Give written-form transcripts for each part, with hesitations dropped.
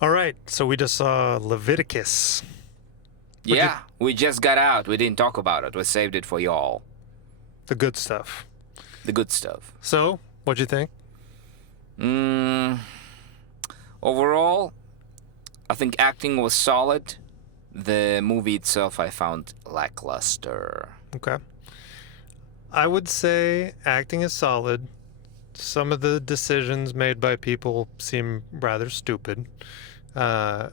All right, so we just saw Leviticus. What'd you, Yeah, we just got out. We didn't talk about it. We saved it for y'all. the good stuff. The good stuff. So, what'd you think? Mm, Overall, I think acting was solid. The movie itself I found lackluster. Okay. I would say acting is solid. Some of the decisions made by people seem rather stupid. Uh,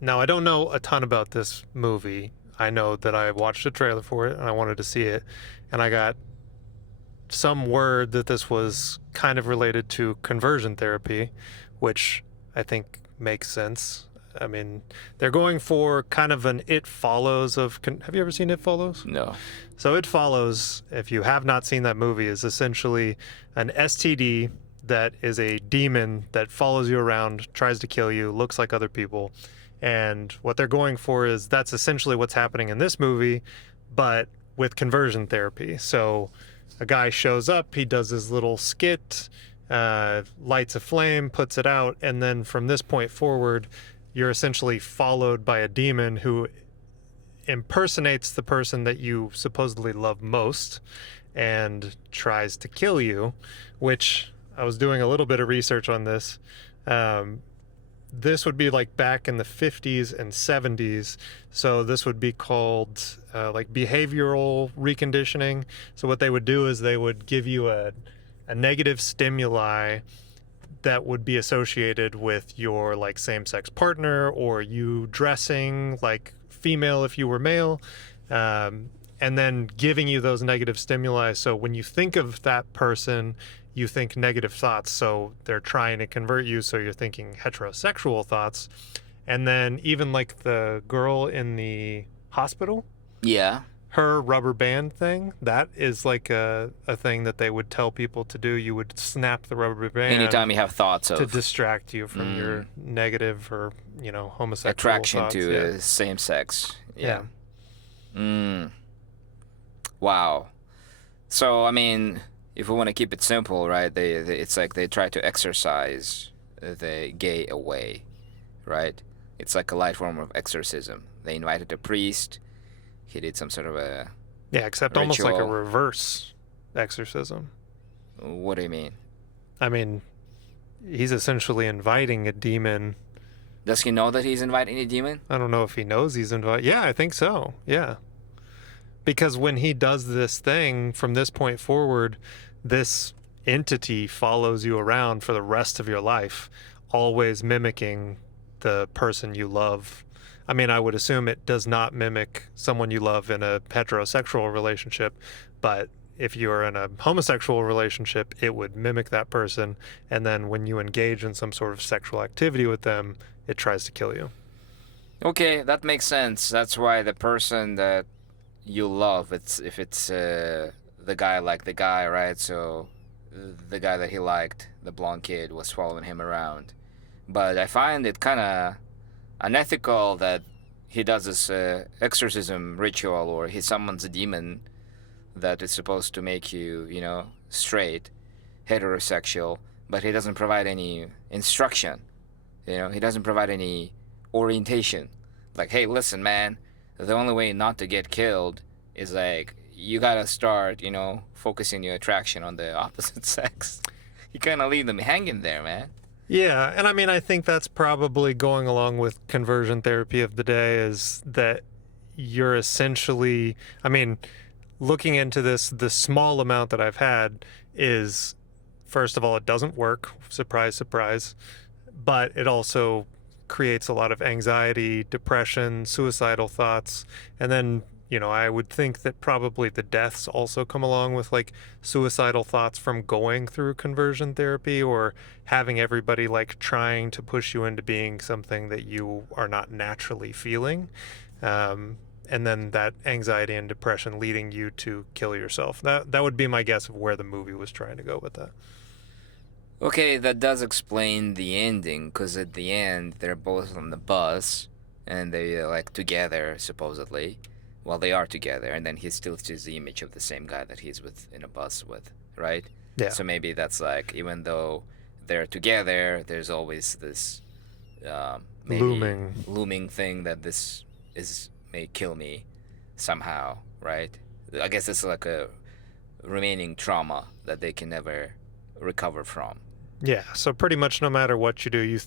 Now, I don't know a ton about this movie. I know that I watched a trailer for it and I wanted to see it, and I got some word that this was kind of related to conversion therapy, which I think makes sense. I mean, they're going for kind of an It Follows of. Have you ever seen It Follows? No. So It Follows, if you have not seen that movie, is essentially an STD that is a demon that follows you around, tries to kill you, looks like other people. And what they're going for is that's essentially what's happening in this movie, but with conversion therapy. So a guy shows up, he does his little skit, lights a flame, puts it out, and then from this point forward, you're essentially followed by a demon who impersonates the person that you supposedly love most and tries to kill you, which I was doing a little bit of research on this. This would be like back in the 50s and 70s. So this would be called like behavioral reconditioning. So what they would do is they would give you a negative stimuli that would be associated with your like same-sex partner or you dressing like female if you were male, and then giving you those negative stimuli. So when you think of that person, you think negative thoughts. So they're trying to convert you. So you're thinking heterosexual thoughts. And then even like the girl in the hospital, Yeah. her rubber band thing, that is like a thing that they would tell people to do. You would snap the rubber band Anytime you have thoughts to of distract you from your negative or, homosexual attraction thoughts. to Yeah. same sex. Yeah. Mm. Wow. So, I mean, if we want to keep it simple, right? It's like they try to exorcise the gay away, right? It's like a light form of exorcism. They invited a priest. He did some sort of a Yeah, except almost like a ritual. reverse exorcism. What do you mean? I mean, he's essentially inviting a demon. Does he know that he's inviting a demon? I don't know if he knows he's inviting. Yeah, I think so. Yeah. Because when he does this thing from this point forward, this entity follows you around for the rest of your life, always mimicking the person you love. I mean, I would assume it does not mimic someone you love in a heterosexual relationship, but if you're in a homosexual relationship, it would mimic that person. And then when you engage in some sort of sexual activity with them, it tries to kill you. Okay, that makes sense. That's why the person that you love, if it's the guy like the guy, right? So the guy that he liked, the blonde kid, was following him around. But I find it kind of unethical that he does this exorcism ritual, or he summons a demon that is supposed to make you, straight, heterosexual, but he doesn't provide any instruction. He doesn't provide any orientation. Like, hey, listen, man, the only way not to get killed is like you gotta start, focusing your attraction on the opposite sex. You kind of leave them hanging there, man. Yeah, and I mean, I think that's probably going along with conversion therapy of the day is that you're essentially, I mean, looking into this, the small amount that I've had is, first of all, it doesn't work. Surprise, surprise. But it also creates a lot of anxiety, depression, suicidal thoughts. And then, I would think that probably the deaths also come along with like suicidal thoughts from going through conversion therapy or having everybody like trying to push you into being something that you are not naturally feeling. And then that anxiety and depression leading you to kill yourself. That would be my guess of where the movie was trying to go with that. Okay, that does explain the ending, because at the end they're both on the bus and they like together supposedly. Well, they are together, and then he still sees the image of the same guy that he's with in a bus with, right? Yeah. So maybe that's like, even though they're together, there's always this maybe Looming. looming thing that this is may kill me somehow, right? I guess it's like a remaining trauma that they can never recover from. Yeah, so pretty much no matter what you do,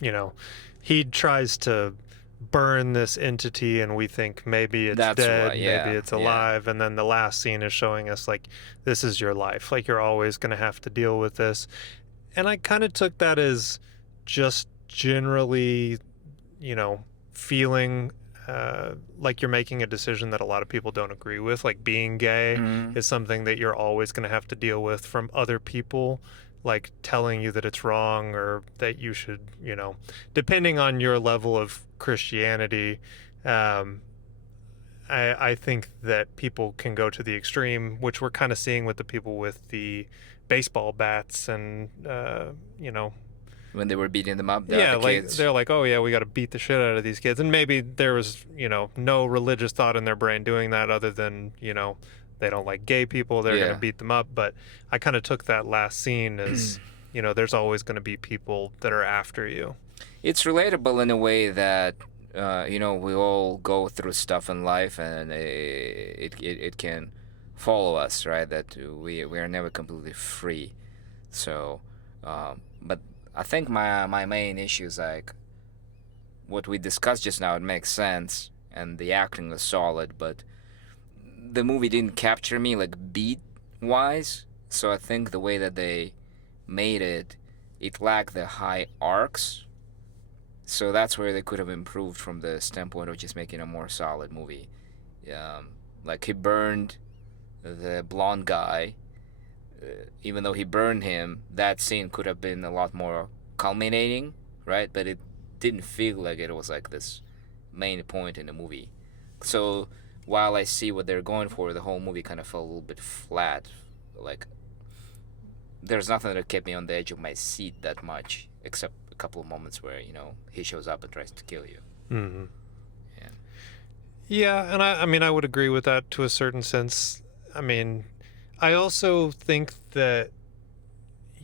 you know, he tries to burn this entity and we think maybe it's That's why, dead, maybe yeah, it's yeah. alive, and then the last scene is showing us like this is your life. Like you're always going to have to deal with this. And I kind of took that as just generally, feeling like you're making a decision that a lot of people don't agree with. Like being gay Mm. is something that you're always going to have to deal with from other people, like telling you that it's wrong or that you should, depending on your level of Christianity. Um, I think that people can go to the extreme, which we're kind of seeing with the people with the baseball bats and, When they were beating them up, the yeah, other like kids. they're like, oh yeah, we got to beat the shit out of these kids, and maybe there was, no religious thought in their brain doing that other than, they don't like gay people, they're gonna Yeah. beat them up. But I kind of took that last scene as, there's always gonna be people that are after you. It's relatable in a way that we all go through stuff in life, and it can follow us, right? That we are never completely free. So, but I think my main issue is like what we discussed just now. It makes sense, and the acting was solid, but the movie didn't capture me like beat wise. So I think the way that they made it, it lacked the high arcs. So that's where they could have improved from the standpoint of just making a more solid movie. Like he burned the blonde guy. Even though he burned him, that scene could have been a lot more culminating, right? But it didn't feel like it was like this main point in the movie. So while I see what they're going for, the whole movie kind of felt a little bit flat. Like there's nothing that kept me on the edge of my seat that much, except a couple of moments where he shows up and tries to kill you. Mm-hmm. And Yeah, and I mean, I would agree with that to a certain sense. I mean, I also think that,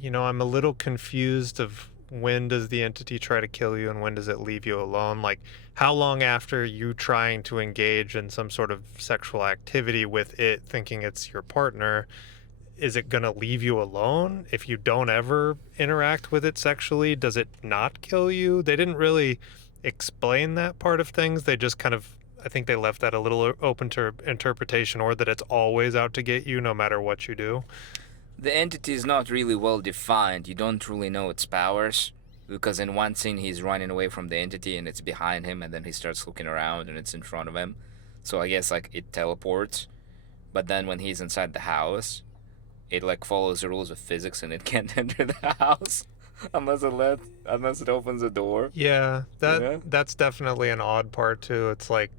I'm a little confused of when does the entity try to kill you and when does it leave you alone? Like, how long after you trying to engage in some sort of sexual activity with it, thinking it's your partner, is it going to leave you alone? If you don't ever interact with it sexually, does it not kill you? They didn't really explain that part of things. They just kind of, I think they left that a little open to interpretation, or that it's always out to get you no matter what you do. the entity is not really well defined. You don't really know its powers. Because in one scene he's running away from the entity and it's behind him, and then he starts looking around and it's in front of him. So I guess like it teleports. But then when he's inside the house, it like follows the rules of physics and it can't enter the house unless it opens a door. Yeah, You that know? that's definitely an odd part too. It's like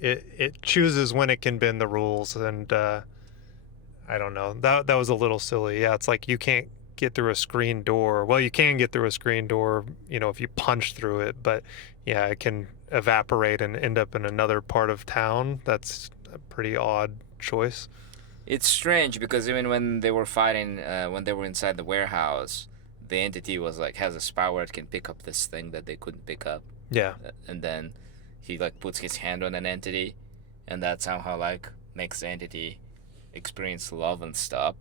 it chooses when it can bend the rules, and I don't know. That was a little silly. Yeah, it's like you can't get through a screen door. Well, you can get through a screen door, if you punch through it, but yeah, it can evaporate and end up in another part of town. That's a pretty odd choice. It's strange because even when they were fighting, when they were inside the warehouse, the entity was like has a power. It can pick up this thing that they couldn't pick up, Yeah. and then he like puts his hand on an entity, and that somehow like makes the entity experience love and stop.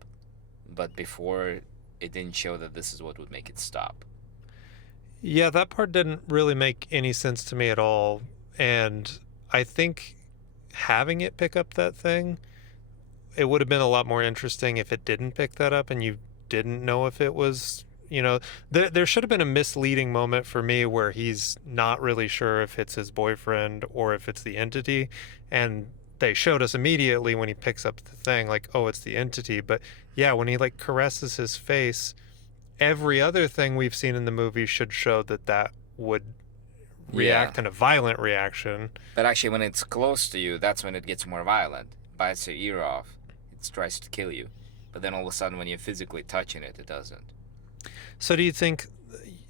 But before, it didn't show that this is what would make it stop. Yeah, that part didn't really make any sense to me at all. And I think having it pick up that thing, it would have been a lot more interesting if it didn't pick that up and you didn't know if it was, there should have been a misleading moment for me where he's not really sure if it's his boyfriend or if it's the entity. And they showed us immediately when he picks up the thing, like, oh, it's the entity. But yeah, when he like caresses his face, every other thing we've seen in the movie should show that would Yeah. react in a violent reaction. But actually, when it's close to you, that's when it gets more violent. Bites your ear off. It tries to kill you. But then all of a sudden, when you're physically touching it, it doesn't. So do you think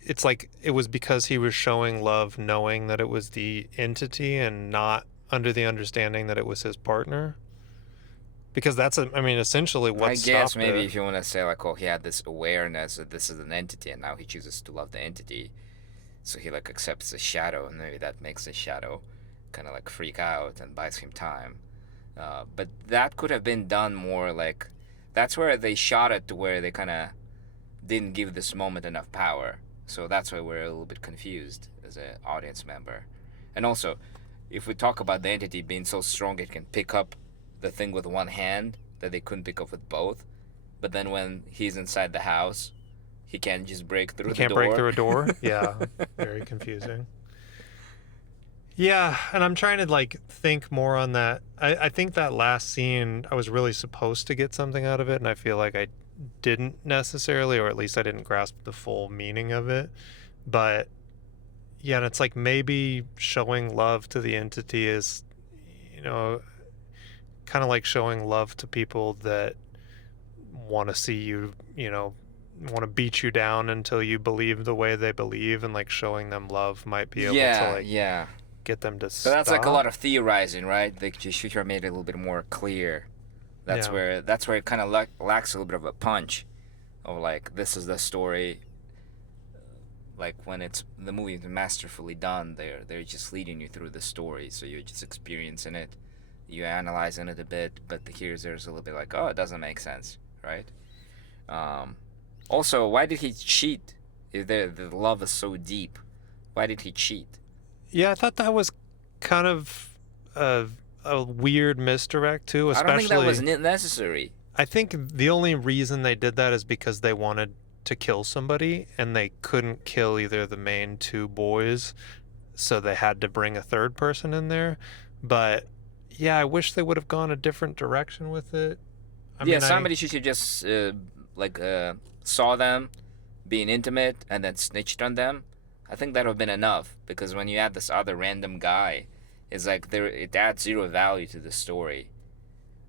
it's like it was because he was showing love knowing that it was the entity and not under the understanding that it was his partner? Because I mean, essentially what I guess stopped maybe it. if you want to say, like, oh, he had this awareness that this is an entity and now he chooses to love the entity, So he like accepts the shadow, and maybe that makes the shadow kind of like freak out and buys him time. But that could have been done more like, that's where they shot it to where they kind of didn't give this moment enough power. So that's why we're a little bit confused as an audience member. And also, if we talk about the entity being so strong it can pick up the thing with one hand that they couldn't pick up with both, but then when he's inside the house, he can't just break through You the can't door. break through a door. Yeah, very confusing. Yeah, and I'm trying to like think more on that. I think that last scene, I was really supposed to get something out of it, and I feel like I didn't necessarily, or at least I didn't grasp the full meaning of it. But yeah, and it's like maybe showing love to the entity is, you know, kind of like showing love to people that want to see you, want to beat you down until you believe the way they believe, and like showing them love might be able to like Yeah. get them to But stop. that's like a lot of theorizing, right? They should have made it a little bit more clear. That's Yeah. where it kind of lacks a little bit of a punch, of like, this is the story. Like when it's the movie is masterfully done, they're just leading you through the story, so you're just experiencing it, you're analyzing it a bit, but there's a little bit like, oh, it doesn't make sense, right? Also, why did he cheat? If the love is so deep, why did he cheat? Yeah, I thought that was kind of a weird misdirect too, I don't think that was especially necessary. I think the only reason they did that is because they wanted to kill somebody and they couldn't kill either the main two boys, so they had to bring a third person in there. But yeah, I wish they would have gone a different direction with it. Somebody should have just saw them being intimate and then snitched on them. I think that would have been enough, because when you add this other random guy, it's like it adds zero value to the story.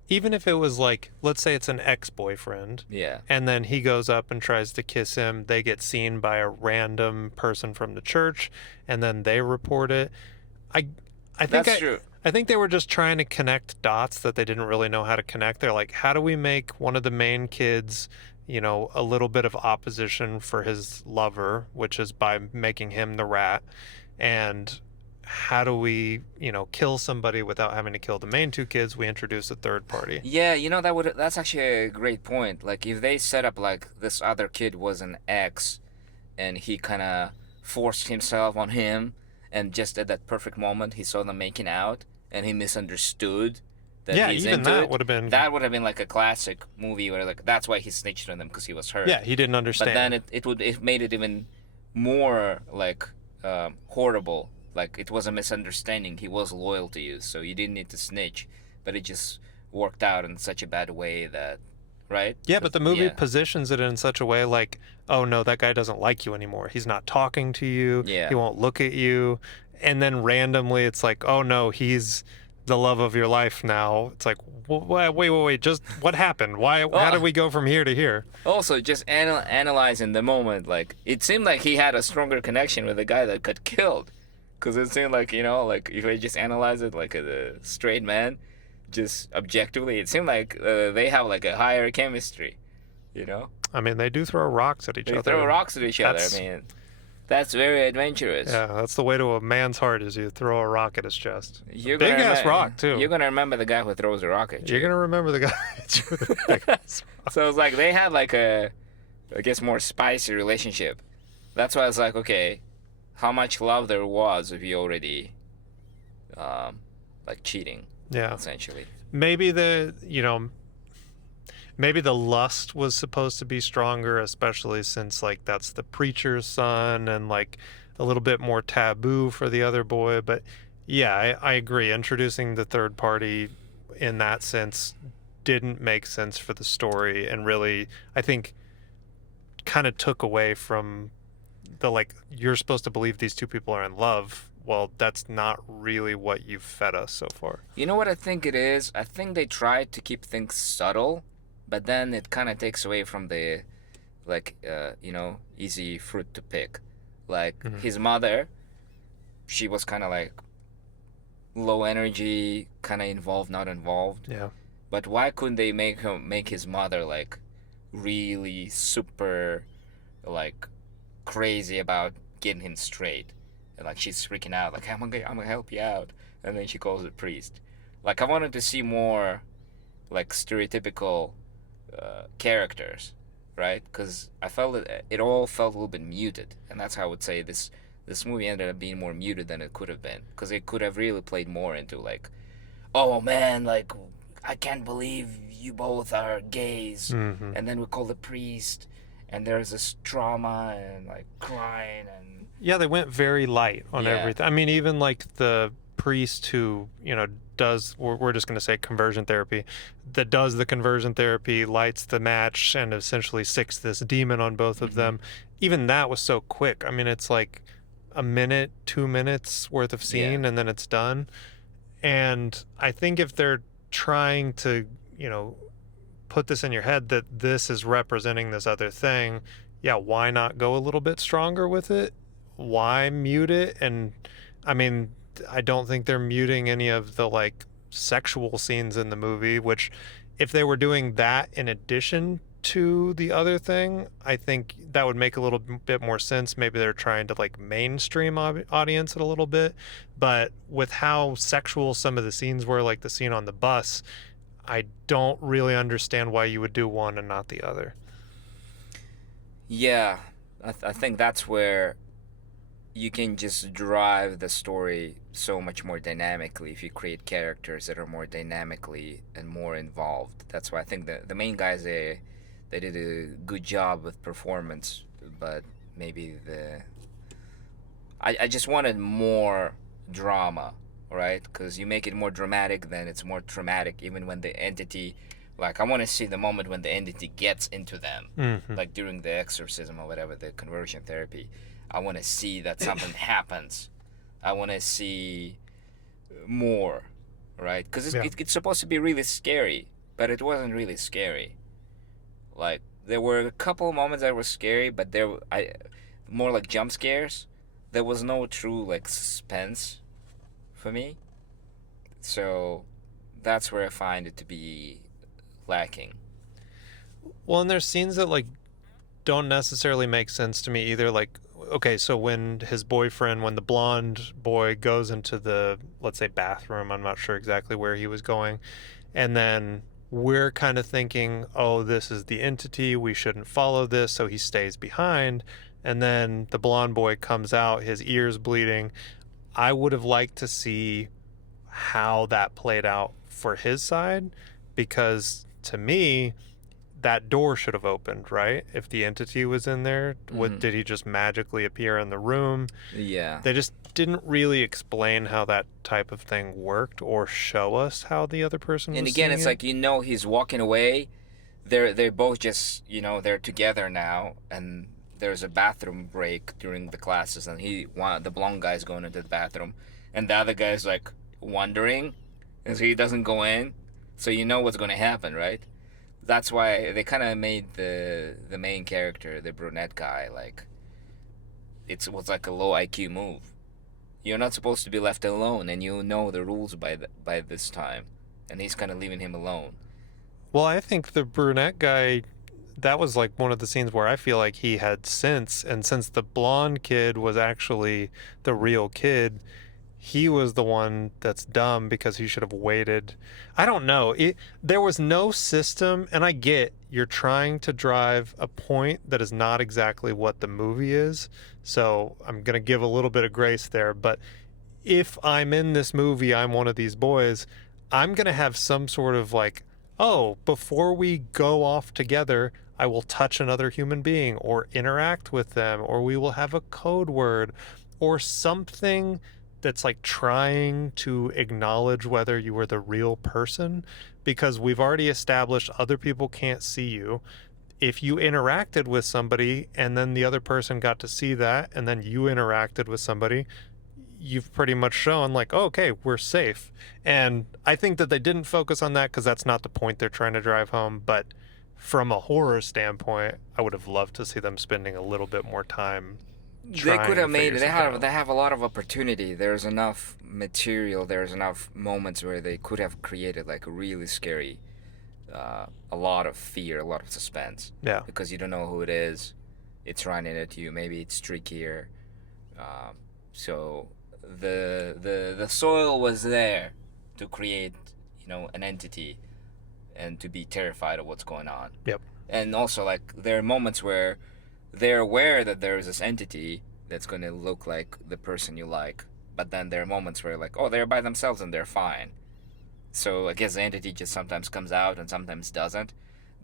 Even if it was like, let's say it's an ex-boyfriend, Yeah. and then he goes up and tries to kiss him, they get seen by a random person from the church, and then they report it. I think That's true. I think they were just trying to connect dots that they didn't really know how to connect. They're like, how do we make one of the main kids, a little bit of opposition for his lover, which is by making him the rat, and how do we, kill somebody without having to kill the main two kids? We introduce a third party. Yeah, that's actually a great point. Like if they set up like this other kid was an ex, and he kind of forced himself on him, and just at that perfect moment he saw them making out, and he misunderstood that Yeah, he's even into that it. would have been. That would have been like a classic movie where like that's why he snitched on them, because he was hurt. Yeah, he didn't understand. But then it made it even more like horrible. Like it was a misunderstanding. He was loyal to you, so you didn't need to snitch. But it just worked out in such a bad way that, right? Yeah, but the movie positions it in such a way like, oh no, that guy doesn't like you anymore. He's not talking to you. Yeah. He won't look at you. And then randomly it's like, oh no, he's the love of your life now. It's like, wait, just what happened? How did we go from here to here? Also, just analyzing the moment, like it seemed like he had a stronger connection with the guy that got killed. Because it seemed like, like if I just analyze it like a straight man, just objectively, it seemed like they have like a higher chemistry, I mean, they do throw rocks at each other. They throw rocks at each other. I mean, that's very adventurous. Yeah, that's the way to a man's heart, is you throw a rock at his chest. Big ass rock, too. You're going to remember the guy who throws a rock at you. You're going to remember the guy who hits you with a big ass rock. So it's like they had like a, I guess, more spicy relationship. That's why I was like, okay, how much love there was if you already like cheating, essentially. Maybe maybe the lust was supposed to be stronger, especially since like that's the preacher's son and like a little bit more taboo for the other boy. But yeah, I agree, introducing the third party in that sense didn't make sense for the story, and really I think kind of took away from the, like, you're supposed to believe these two people are in love. Well, that's not really what you've fed us so far. You know what I think it is? I think they tried to keep things subtle, but then it kind of takes away from the, like, easy fruit to pick. Like, his mother, she was kind of like low energy, kind of involved, not involved. Yeah. But why couldn't they make his mother, like, really super, like, crazy about getting him straight. And like she's freaking out, like I'm gonna help you out, and then she calls the priest. Like I wanted to see more like stereotypical characters, right? Because I felt it all felt a little bit muted, and that's how I would say this movie ended up being more muted than it could have been, because it could have really played more into like, oh man, like I can't believe you both are gays, Mm-hmm. and then we call the priest, and there's this trauma and like crying and Yeah, they went very light on yeah, everything. I mean, even like the priest who, does, we're just going to say conversion therapy, that does the conversion therapy, lights the match, and essentially sicks this demon on both of them. Even that was so quick. I mean, it's like a minute, 2 minutes worth of scene, Yeah. and then it's done. And I think if they're trying to, put this in your head that this is representing this other thing, yeah, why not go a little bit stronger with it? Why mute it? And I mean, I don't think they're muting any of the like sexual scenes in the movie, which if they were doing that in addition to the other thing, I think that would make a little bit more sense. Maybe they're trying to like mainstream audience it a little bit, but with how sexual some of the scenes were, like the scene on the bus, I don't really understand why you would do one and not the other. Yeah, I think that's where you can just drive the story so much more dynamically if you create characters that are more dynamically and more involved. That's why I think the main guys, they did a good job with performance, but maybe I just wanted more drama, right? Because you make it more dramatic, then it's more traumatic. Even when the entity, like I want to see the moment when the entity gets into them, like during the exorcism or whatever, the conversion therapy. I want to see that something happens. I want to see more, right? Because Yeah. it's supposed to be really scary, but it wasn't really scary. Like there were a couple of moments that were scary, but more like jump scares. There was no true like suspense for me. So that's where I find it to be lacking. Well, and there's scenes that like don't necessarily make sense to me either. Like, okay, so when when the blonde boy goes into the, let's say, bathroom, I'm not sure exactly where he was going, and then we're kind of thinking, oh, this is the entity, we shouldn't follow this, so he stays behind, and then the blonde boy comes out, his ears bleeding. I would have liked to see how that played out for his side, because to me, that door should have opened, right? If the entity was in there, did he just magically appear in the room? Yeah. They just didn't really explain how that type of thing worked or show us how the other person And was again, seeing it's it. like he's walking away. They're both just they're together now, and there's a bathroom break during the classes, and the blonde guy's going into the bathroom, and the other guy's like wondering, and so he doesn't go in, so you know what's going to happen, right? That's why they kind of made the main character, the brunette guy, like it was like a low IQ move. You're not supposed to be left alone, and you know the rules by this time, and he's kind of leaving him alone. Well, I think the brunette guy, that was like one of the scenes where I feel like he had sense, and since the blonde kid was actually the real kid, he was the one that's dumb because he should have waited. I don't know. There was no system, and I get you're trying to drive a point that is not exactly what the movie is. So I'm going to give a little bit of grace there. But if I'm in this movie, I'm one of these boys, I'm going to have some sort of like, oh, before we go off together, I will touch another human being or interact with them, or we will have a code word or something that's like trying to acknowledge whether you were the real person, because we've already established other people can't see you. If you interacted with somebody and then the other person got to see that and then you interacted with somebody, you've pretty much shown like, oh, okay, we're safe. And I think that they didn't focus on that because that's not the point they're trying to drive home. But from a horror standpoint, I would have loved to see them spending a little bit more time They could trying to have made figure they something have out. they have a lot of opportunity. There's enough material. There's enough moments where they could have created like a really scary, a lot of fear, a lot of suspense. Yeah. Because you don't know who it is. It's running at you. Maybe it's trickier. So the soil was there to create, an entity and to be terrified of what's going on. Yep. And also, like, there are moments where they're aware that there's this entity that's going to look like the person you like, but then there are moments where, like, oh, they're by themselves and they're fine. So I guess the entity just sometimes comes out and sometimes doesn't.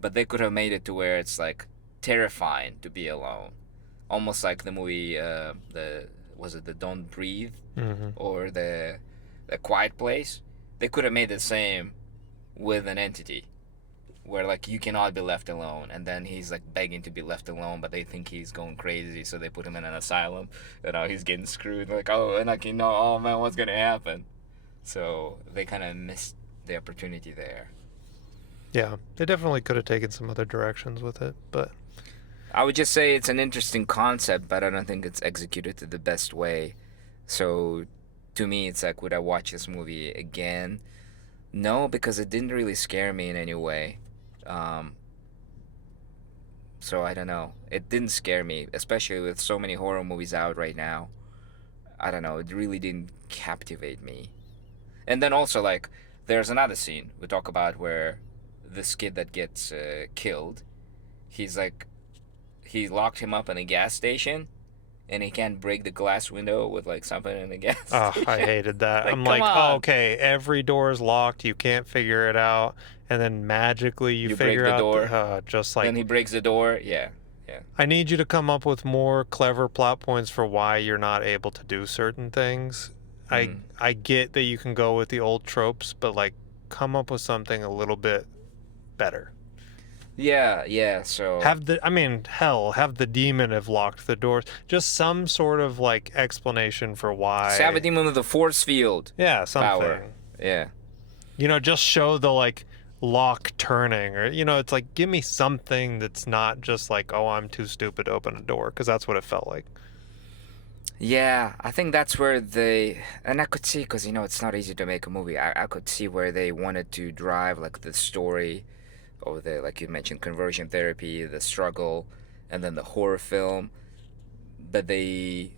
But they could have made it to where it's like terrifying to be alone, almost like the movie, the Don't Breathe Mm-hmm. or the Quiet Place. They could have made the same with an entity where, like, you cannot be left alone, and then he's like begging to be left alone, but they think he's going crazy, so they put him in an asylum. And now he's getting screwed. Like, oh, and like, oh man, what's gonna happen? So they kind of missed the opportunity there. Yeah, they definitely could have taken some other directions with it, but I would just say it's an interesting concept, but I don't think it's executed the best way. So to me, it's like, would I watch this movie again? No, because it didn't really scare me in any way. Um, so I don't know. It didn't scare me, especially with so many horror movies out right now. I don't know. It really didn't captivate me. And then also, like, there's another scene we talk about where this kid that gets killed, he's like, he locked him up in a gas station, and he can't break the glass window with like something in the gas station. I hated that. Like, I'm come like, on. oh, okay, every door is locked, you can't figure it out, and then magically you You break figure the out door. just Then like, he breaks the door. Yeah, yeah. I need you to come up with more clever plot points for why you're not able to do certain things. I Mm. I get that you can go with the old tropes, but like come up with something a little bit better. Yeah, yeah. So Have the demon have locked the doors. Just some sort of like explanation for have a why. demon with a force field Yeah, power. something. Yeah. Just show the like lock turning, or it's like give me something that's not just like, oh, I'm too stupid to open a door, because that's what it felt like. Yeah, I think that's where and I could see, because it's not easy to make a movie. I could see where they wanted to drive like the story, or the, like you mentioned, conversion therapy, the struggle, and then the horror film, but they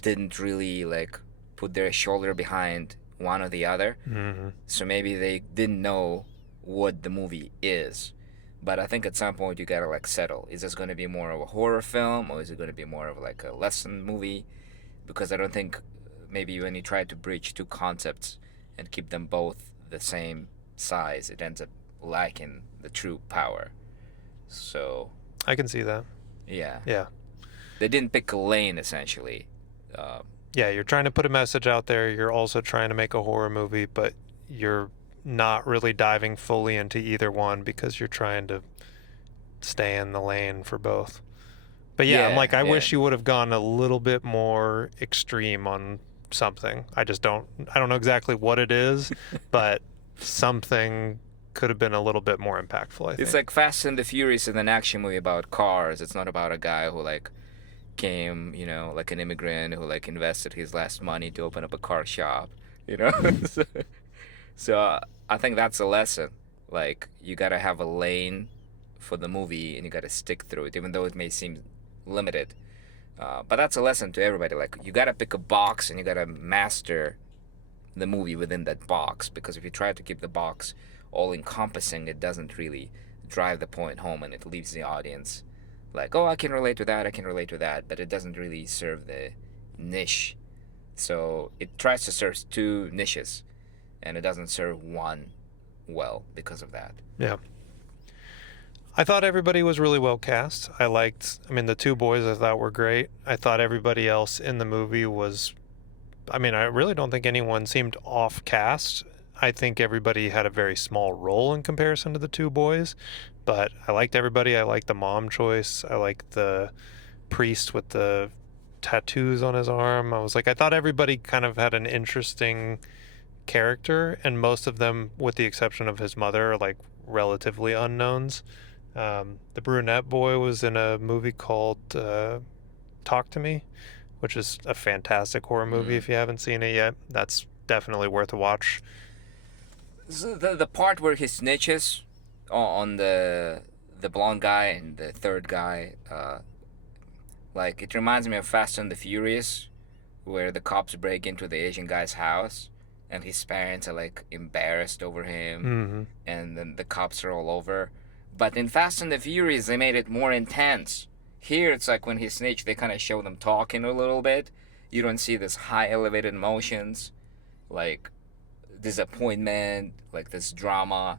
didn't really like put their shoulder behind one or the other. Mm-hmm. So maybe they didn't know what the movie is. But I think at some point you gotta like settle. Is this gonna be more of a horror film, or is it gonna be more of like a lesson movie? Because I don't think maybe when you try to bridge two concepts and keep them both the same size, it ends up lacking the true power. So I can see that. yeah, Yeah. they didn't pick a lane essentially. Yeah, you're trying to put a message out there. You're also trying to make a horror movie, but you're not really diving fully into either one because you're trying to stay in the lane for both. But yeah, I'm like, Yeah, I yeah. wish you would have gone a little bit more extreme on something. I don't know exactly what it is, but something could have been a little bit more impactful, I think. It's like Fast and the Furious is an action movie about cars. It's not about a guy who like came, like an immigrant who like invested his last money to open up a car shop, so, so I think that's a lesson. Like, you gotta have a lane for the movie and you gotta stick through it, even though it may seem limited. But that's a lesson to everybody. Like, you gotta pick a box and you gotta master the movie within that box, because if you try to keep the box all encompassing, it doesn't really drive the point home, and it leaves the audience like, oh, I can relate to that, I can relate to that, but it doesn't really serve the niche. So it tries to serve two niches, and it doesn't serve one well because of that. Yeah. I thought everybody was really well cast. The two boys I thought were great. I thought everybody else in the movie was, I really don't think anyone seemed off cast. I think everybody had a very small role in comparison to the two boys, but I liked everybody. I liked the mom choice. I liked the priest with the tattoos on his arm. I thought everybody kind of had an interesting character, and most of them, with the exception of his mother, are like relatively unknowns. The brunette boy was in a movie called Talk to Me, which is a fantastic horror movie. If you haven't seen it yet, that's definitely worth a watch. So the part where he snitches on the blonde guy and the third guy, like, it reminds me of Fast and the Furious, where the cops break into the Asian guy's house, and his parents are like embarrassed over him, Mm-hmm. and then the cops are all over. But in Fast and the Furious, they made it more intense. Here, it's like when he snitched, they kind of show them talking a little bit. You don't see this high elevated emotions, like disappointment, like this drama.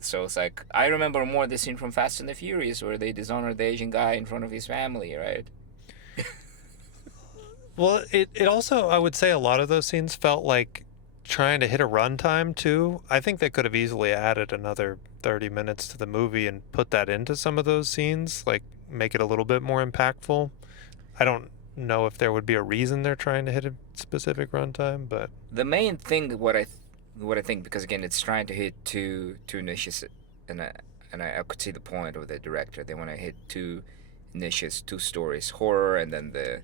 So it's like I remember more the scene from Fast and the Furious where they dishonor the Asian guy in front of his family, right? Well, it also, I would say a lot of those scenes felt like trying to hit a runtime too. I think they could have easily added another 30 minutes to the movie and put that into some of those scenes, like make it a little bit more impactful. I don't know if there would be a reason they're trying to hit a specific runtime, but The main thing, what I think, because again, it's trying to hit two niches, and I could see the point of the director. They want to hit two niches, two stories, horror, and then the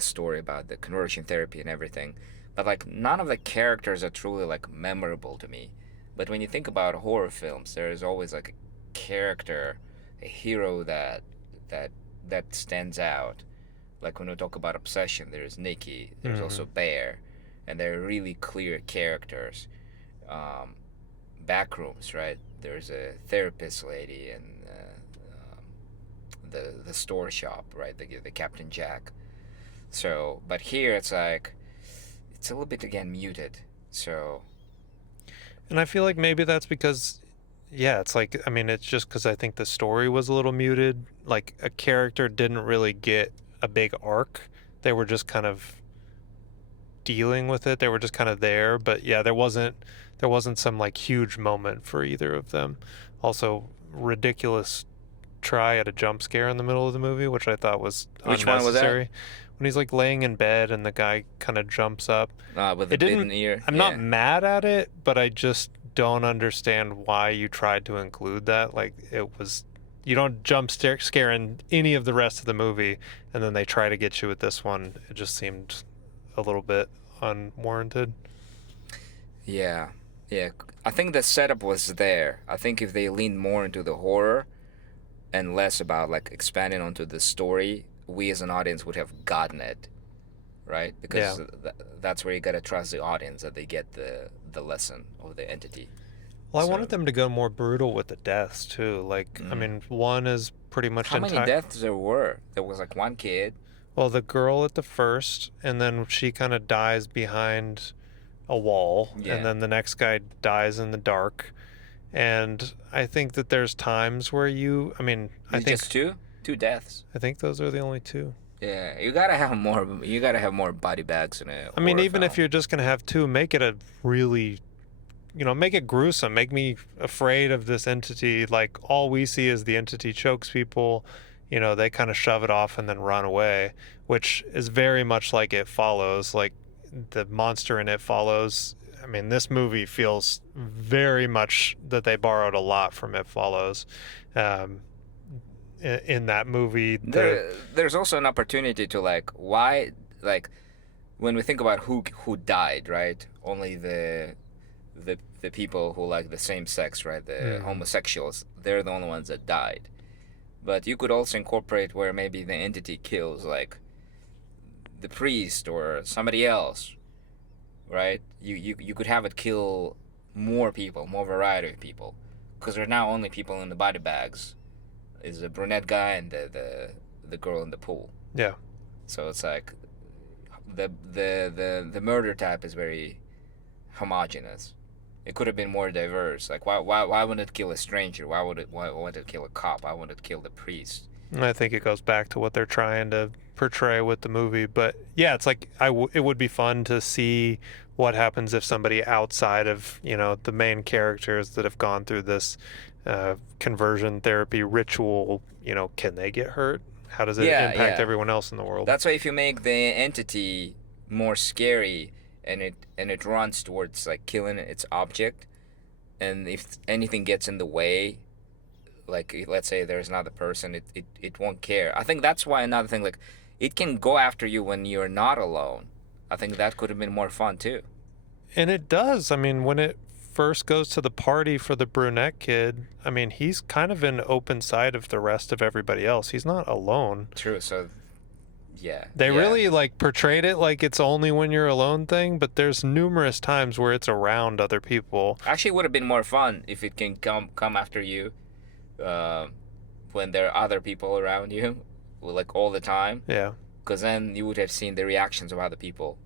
story about the conversion therapy and everything. But like none of the characters are truly like memorable to me. But when you think about horror films, there is always like a character, a hero that that stands out. Like when we talk about obsession, there's Nikki, there's also Bear, and they're really clear characters. Um, Backrooms, right? There's a therapist lady and the store shop, right? The Captain Jack. So, but here it's like it's a little bit again muted. So and I feel like maybe that's because, yeah, it's like, I mean, it's just because I think the story was a little muted. Like a character didn't really get a big arc. They were just kind of dealing with it. They were just kind of there. But yeah, there wasn't some like huge moment for either of them. Also, ridiculous try at a jump scare in the middle of the movie, which I thought was which one was that? unnecessary. When he's like laying in bed and the guy kind of jumps up. With the It didn't. bitten ear. I'm not mad at it, but I just don't understand why you tried to include that. Like it was, you don't jump scare in any of the rest of the movie, and then they try to get you with this one. It just seemed a little bit unwarranted. Yeah, yeah. I think the setup was there. I think if they leaned more into the horror and less about like expanding onto the story, we as an audience would have gotten it, right? Because Yeah. that's where you gotta trust the audience that they get the lesson of the entity. Well, I So, wanted them to go more brutal with the deaths too. Like, I mean, one is pretty much how many deaths there were? There was like one kid. Well, the girl at the first, and then she kind of dies behind a wall, Yeah. and then the next guy dies in the dark. And I think that there's times where I mean, Is it just two deaths. I think those are the only two. Yeah, you gotta have more. You gotta have more body bags in it. I mean, even if you're just gonna have two, make it a really, make it gruesome. Make me afraid of this entity. Like all we see is the entity chokes people. They kind of shove it off and then run away, which is very much like It Follows. Like the monster in It Follows. I mean, this movie feels very much that they borrowed a lot from It Follows. In that movie, there's also an opportunity to like why like when we think about who died, right? Only the people who like the same sex, right? The homosexuals, they're the only ones that died. But you could also incorporate where maybe the entity kills like the priest or somebody else, right? You could have it kill more people, more variety of people, because there are now only people in the body bags. Is the brunette guy and the girl in the pool. Yeah. So it's like the murder type is very homogenous. It could have been more diverse. Like why wouldn't it kill a stranger? Why wouldn't it kill a cop? Why wouldn't it kill the priest? I think it goes back to what they're trying to portray with the movie. But yeah, it's like it would be fun to see what happens if somebody outside of the main characters that have gone through this conversion therapy ritual, can they get hurt? How does it impact everyone else in the world? That's why if you make the entity more scary and it runs towards like killing its object, and if anything gets in the way, like let's say there's another person, it won't care. I think that's why another thing, like it can go after you when you're not alone. I think that could have been more fun too. And it does. I mean, when it first goes to the party for the brunette kid, I mean, he's kind of in open sight of the rest of everybody else. He's not alone. True. So Yeah. They yeah. really like portrayed it like it's only when you're alone thing, but there's numerous times where it's around other people. Actually, it would have been more fun if it can come after you, uh, when there are other people around you, like all the time. Yeah. Because then you would have seen the reactions of other people,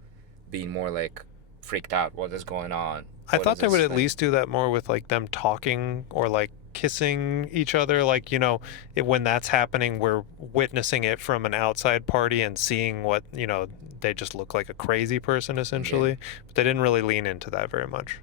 being more like freaked out. What is going on? I What thought is they would this at thing? least do that more with like them talking or like kissing each other. Like, you know, when that's happening, we're witnessing it from an outside party and seeing what, you know, they just look like a crazy person Yeah. essentially. But they didn't really lean into that very much.